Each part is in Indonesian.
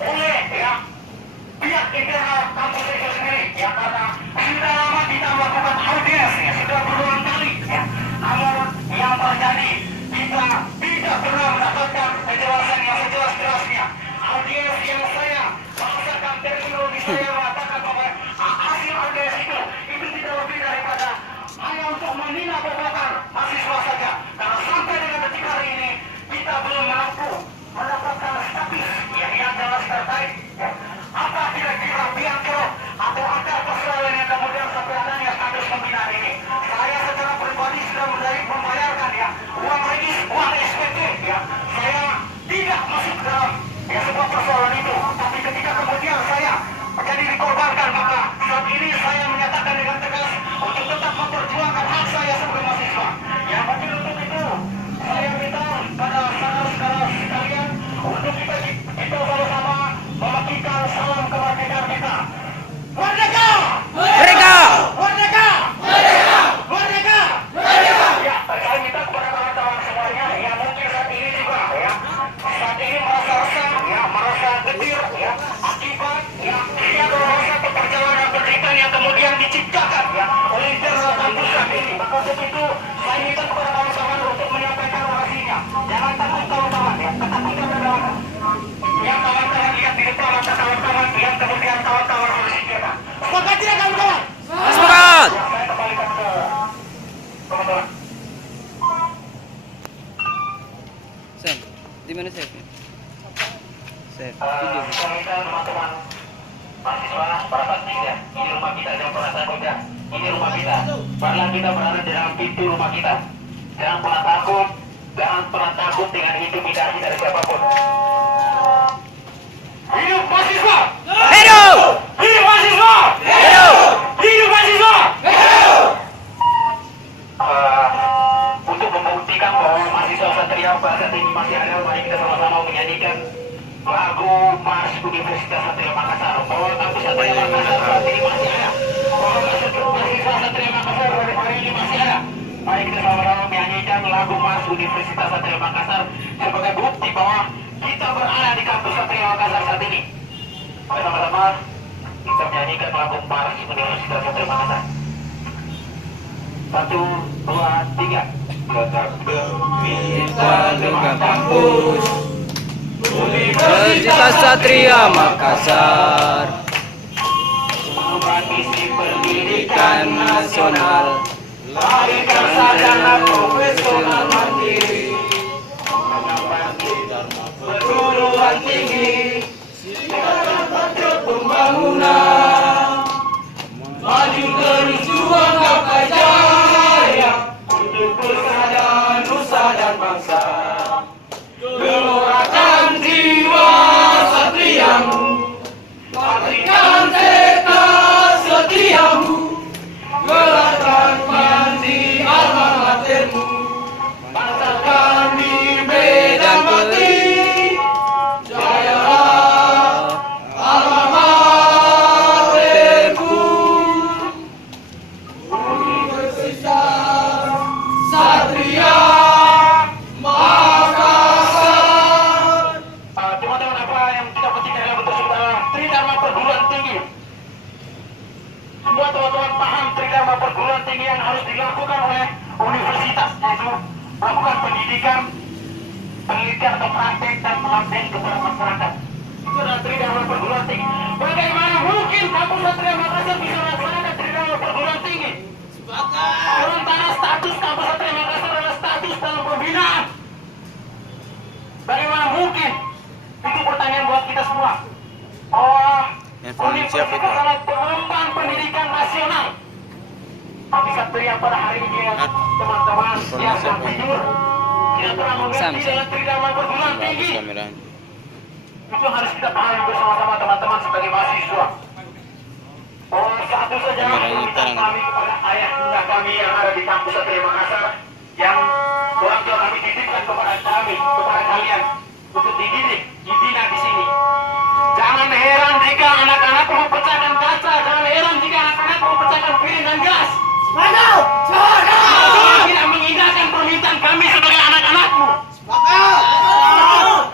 oleh ya pihak internal kampus itu sendiri ya, karena sudah lama kita melakukan audiens ya, sudah berulang kali ya, namun yang terjadi kita tidak pernah mendapatkan penjelasan yang sejelas-jelasnya. Audiens yang saya bahasakan terminologi saya mengatakan bahwa hasil audiens itu tidak lebih daripada hanya untuk menghina provokar mahasiswa saja, karena sampai dengan detik hari ini kita belum mampu mendapatkan status yang jelas terkait apa kira-kira pihak atau akar persoalan yang kemudian sampai adanya status pembinaan ini. Saya secara pribadi sudah membayarkan ya uang regis, uang SPT ya. Saya tidak masuk dalam ya sebuah persoalan itu, tapi ketika kemudian saya menjadi dikorbankan, maka saat ini saya menyatakan dengan tegas untuk tetap memperjuangkan hak saya sebagai mahasiswa. Yang mungkin untuk itu saya minta pada saudara-saudara sekalian untuk kita sama-sama memakikan salam kemerdekaan kita. Merdeka! Merdeka! Merdeka! Merdeka! Merdeka! Merdeka! Ya, saya minta kepada kawan-kawan semuanya yang mungkin saat ini juga ya, saat ini merasa resah ya, merasa getir ya, akibat ya ada satu perjalanan pendidikan yang kemudian diciptakan ya oleh internal kampus ini. Maka untuk itu saya minta kepada kawan-kawan untuk menyampaikan orasinya. Jangan takut kawan-kawan ya, ketakutan adalah yang kawan-kawan lihat di depan mata kawan-kawan yang kemudian kawan-kawan harus dicegah. Sepakat tidak kawan-kawan? Semangat! Ya, saya kembalikan ke teman-teman. Sam, di mana Sam? Sam, Saya minta teman-teman mahasiswa para pasti ya, ini rumah kita, jangan pernah takut ya. Ini rumah kita, padahal kita berada di dalam pintu rumah kita. Jangan pernah takut dengan intimidasi dari siapapun. Hidup mahasiswa! Hidup! Hidup mahasiswa! Hidup! Hidup mahasiswa! Hidup! Untuk membuktikan bahwa mahasiswa Satria pada saat ini masih ada, mari kita sama-sama menyanyikan lagu Mars Universitas Satria Makassar. Bahwa kampus Satria Makassar saat ini masih ada. Bahwa mahasiswa Satria Makassar hari ini masih ada. Mari kita sama-sama menyanyikan lagu Mars Universitas Satria Makassar sebagai bukti bahwa kita berada di kampus Satria Makassar saat ini. Mari sama-sama kita menyanyikan lagu Mars Universitas Satria Makassar. 1, 2, 3. Kita dengan kampus Universitas Satria Makassar, Misi pendidikan nasional, lahirkan sarjana profesional mandiri, perguruan tinggi, silakan pembangunan, maju terus juang gapai jaya untuk bangsa dan nusa dan bangsa. Gelorakan jiwa satriamu, pastikan tekad setiamu, gelarkan mandi alma matermu, bangsakan di medan mati. Jayalah alma materku, Universitas Satria Makassar. Teman-teman, apa yang kita petik adalah betul saudara Tridharma perguruan tinggi. Semua teman-teman paham Tridharma perguruan tinggi yang harus dilakukan oleh universitas, yaitu melakukan pendidikan, penelitian atau praktek dan pengabdian kepada masyarakat. Itu adalah Tridharma perguruan tinggi. Bagaimana mungkin kampus Satria Makassar bisa melaksanakan Tridharma perguruan tinggi? Sementara status kampus Satria Makassar adalah status dalam pembinaan. Bagaimana mungkin? Itu pertanyaan buat kita semua. Universitas adalah pengembang pendidikan nasional. Tapi Satria pada hari ini ya, teman-teman, yang tidur tidak pernah mengerti dalam Tridharma perguruan tinggi. Itu harus kita pahami bersama-sama teman-teman sebagai mahasiswa. Satu saja permintaan kami kepada ayah bunda kami yang ada di kampus Satria Makassar, yang orang tua kami titipkan kepada kami, kepada kalian untuk dididik, dibina di sini. Jangan heran jika anak-anak mau pecahkan kaca, jangan heran jika anak-anak mau pecahkan piring dan gas. Tidak mengindahkan permintaan kami sebagai anak-anakmu.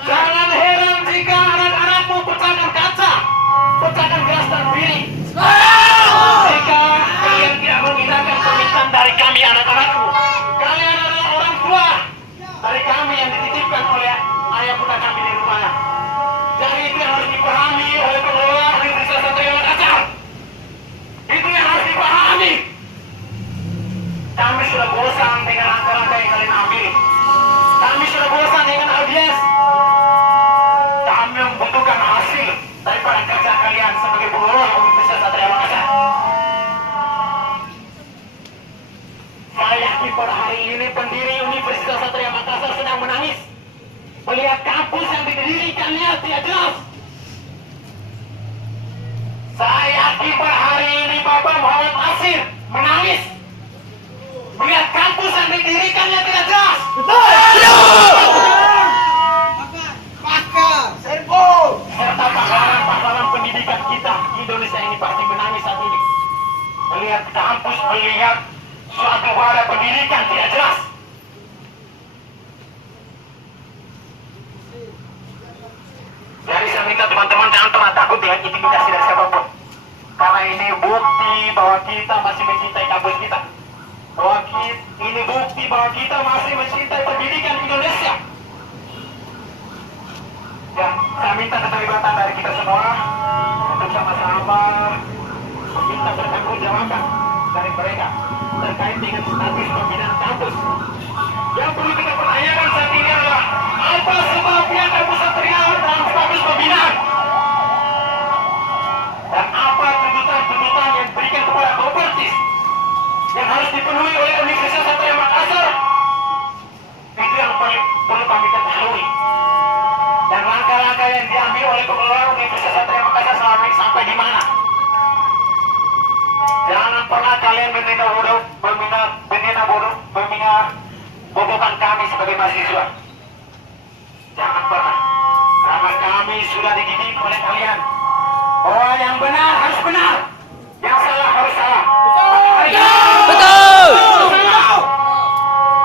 Jangan heran jika anak-anak mau pecahkan yang didirikannya tidak jelas. Saya yakin pada hari ini Bapak Muhammad Asir menangis melihat kampus yang didirikannya tidak jelas. Serta pahlawan pendidikan kita di Indonesia ini pasti menangis saat ini melihat kampus, melihat suatu wadah pendidikan tidak jelas. Jadi saya minta teman-teman jangan pernah takut dengan intimidasi dari siapapun, karena ini bukti bahwa kita masih mencintai kampus kita, ini bukti bahwa kita masih mencintai pendidikan Indonesia. Ya, saya minta keterlibatan dari kita semua untuk sama-sama meminta pertanggungjawaban dari mereka terkait dengan status pembinaan kampus. Yang perlu kita pertanyakan saat ini adalah apa sebabnya kampus Satria dalam status pembinaan, dan apa tuntutan-tuntutan yang diberikan kepada Kopertis yang harus dipenuhi oleh Universitas Satria Makassar. Itu yang perlu kami ketahui. Dan langkah-langkah yang diambil oleh pengelola Universitas Satria Makassar selama ini sampai di mana? Jangan pernah kalian membina bobokan kami sebagai mahasiswa. Jangan pernah, karena kami sudah dididik oleh kalian bahwa yang benar harus benar, yang salah harus salah. Betul.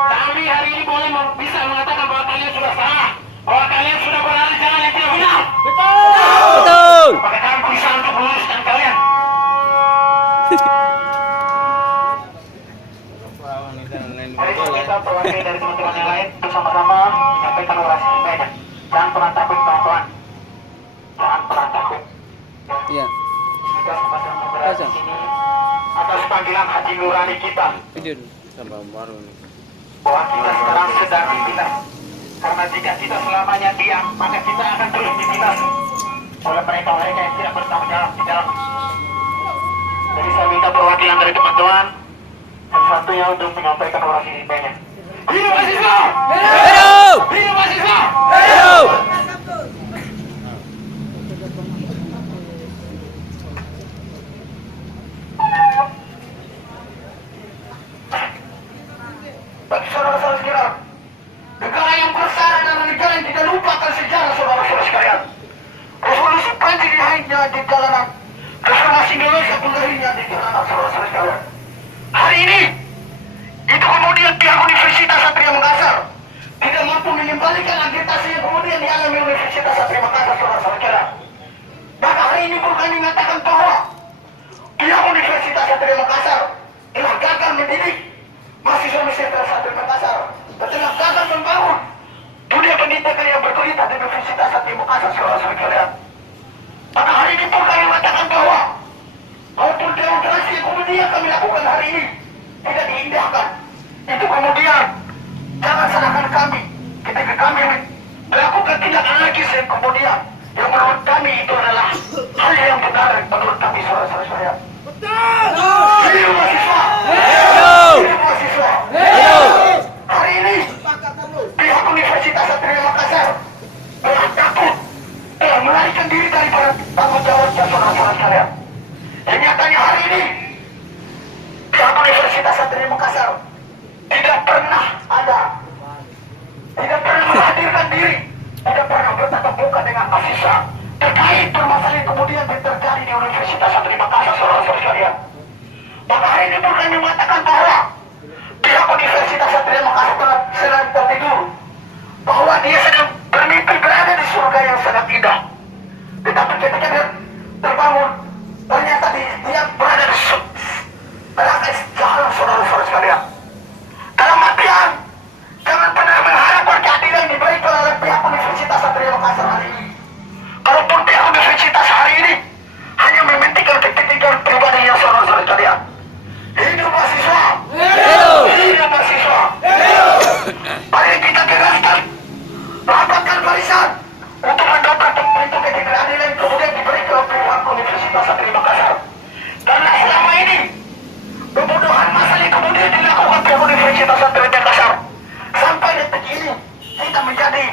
Kami hari ini boleh bisa mengatakan bahwa kalian sudah salah, bahwa kalian sudah berada di jalan yang tidak benar. Betul. Maka kami berusaha untuk meluruskan kalian. Hari ini kita perwakilan dari teman-teman yang lain untuk sama-sama menyampaikan orasi mereka. Jangan pernah takut kawan-kawan. Jangan pernah takut. Iya. Kita sama-sama berada di sini atas panggilan hati nurani kita. Video sama baru nih. Bahwa kita sekarang sedang ditindas. Karena jika kita selamanya diam, maka kita akan terus ditindas oleh mereka-mereka yang tidak bertanggung jawab di dalam. Jadi saya minta perwakilan dari teman-teman satu-satunya untuk menyampaikan orasi ini. Hidup mahasiswa! Hidup! Hidup mahasiswa! Hidup! Bagi saudara-saudara sekalian, negara yang bersara adalah negara yang tidak lupakan sejarah saudara-saudara sekalian. Revolusi Prancis dihanya di jalanan, reformasi Indonesia pun lahirnya di jalanan saudara-saudara sekalian. Hari ini, itu kemudian pihak Universitas Satria Makassar tidak mampu mengembalikan agitasi yang kemudian dialami Universitas Satria Makassar saudara-saudara sekalian. Maka hari ini pun kami mengatakan bahwa pihak Universitas Satria Makassar telah gagal mendidik mahasiswa Universitas Satria Makassar, telah gagal membangun dunia pendidikan yang berkualitas di Universitas Satria Makassar saudara-saudara sekalian. Maka hari ini pun kami mengatakan bahwa maupun demonstrasi yang kemudian kami lakukan hari ini tidak diindahkan. Itu kemudian jangan salahkan kami ketika kami melakukan tindak anarkis yang kemudian yang menurut kami itu adalah hal yang benar menurut kami saudara-saudara sekalian. Hidup mahasiswa! Hidup mahasiswa! Hari ini pihak Universitas Satria Makassar telah takut, telah melarikan diri daripada tanggung jawabnya saudara-saudara sekalian. Dan nyatanya hari ini pihak Universitas Satria Makassar tidak pernah ada, tidak pernah menghadirkan diri, tidak pernah bertatap muka dengan mahasiswa terkait permasalahan yang kemudian terjadi di Universitas Satria Makassar saudara-saudara sekalian. Maka hari ini pun kami mengatakan bahwa pihak Universitas Satria Makassar sedang tertidur, bahwa dia sedang bermimpi berada di surga yang sangat indah. Tetapi ketika dia terbangun, ternyata dia berada di belakang jalan saudara-saudara sekalian. Dalam artian, jangan pernah mengharapkan keadilan diberikan oleh pihak Universitas Satria Makassar hari ini. Kalaupun pihak universitas hari ini hanya mementingkan kepentingan pribadinya saudara-saudara sekalian. Hidup mahasiswa! Hidup! Hidup mahasiswa! Mari kita geraskan, rapatkan barisan untuk mendapat pintu keadilan yang kemudian diberikan oleh pihak Universitas Satria Makassar. Karena selama ini pembunuhan massal yang kemudian dilakukan pihak Universitas Satria Makassar sampai detik ini kita menjadi